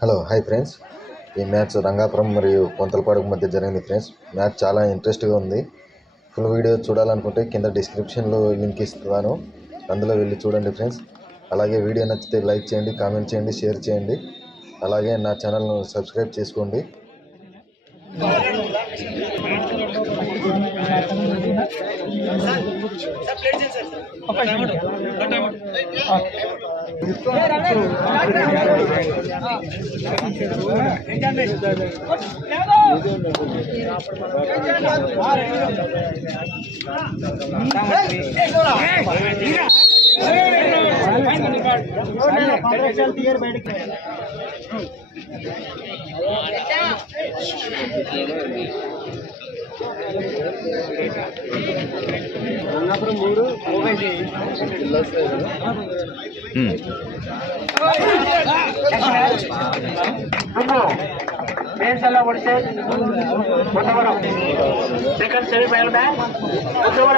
Hello hi friends, ఈ match Rangapuram మరియు కొంతలపాడుకు మధ్య జరిగింది ఫ్రెండ్స్. మ్యాచ్ చాలా ఇంట్రెస్ట్గా ఉంది. ఫుల్ వీడియో చూడాలనుకుంటే కింద డిస్క్రిప్షన్లో లింక్ ఇస్తాను, అందులో వెళ్ళి చూడండి ఫ్రెండ్స్. అలాగే వీడియో నచ్చితే లైక్ చేయండి, కామెంట్ చేయండి, షేర్ చేయండి. అలాగే నా ఛానల్ను సబ్స్క్రైబ్ చేసుకోండి. सेकंड सेमीफाइनल में बुधवार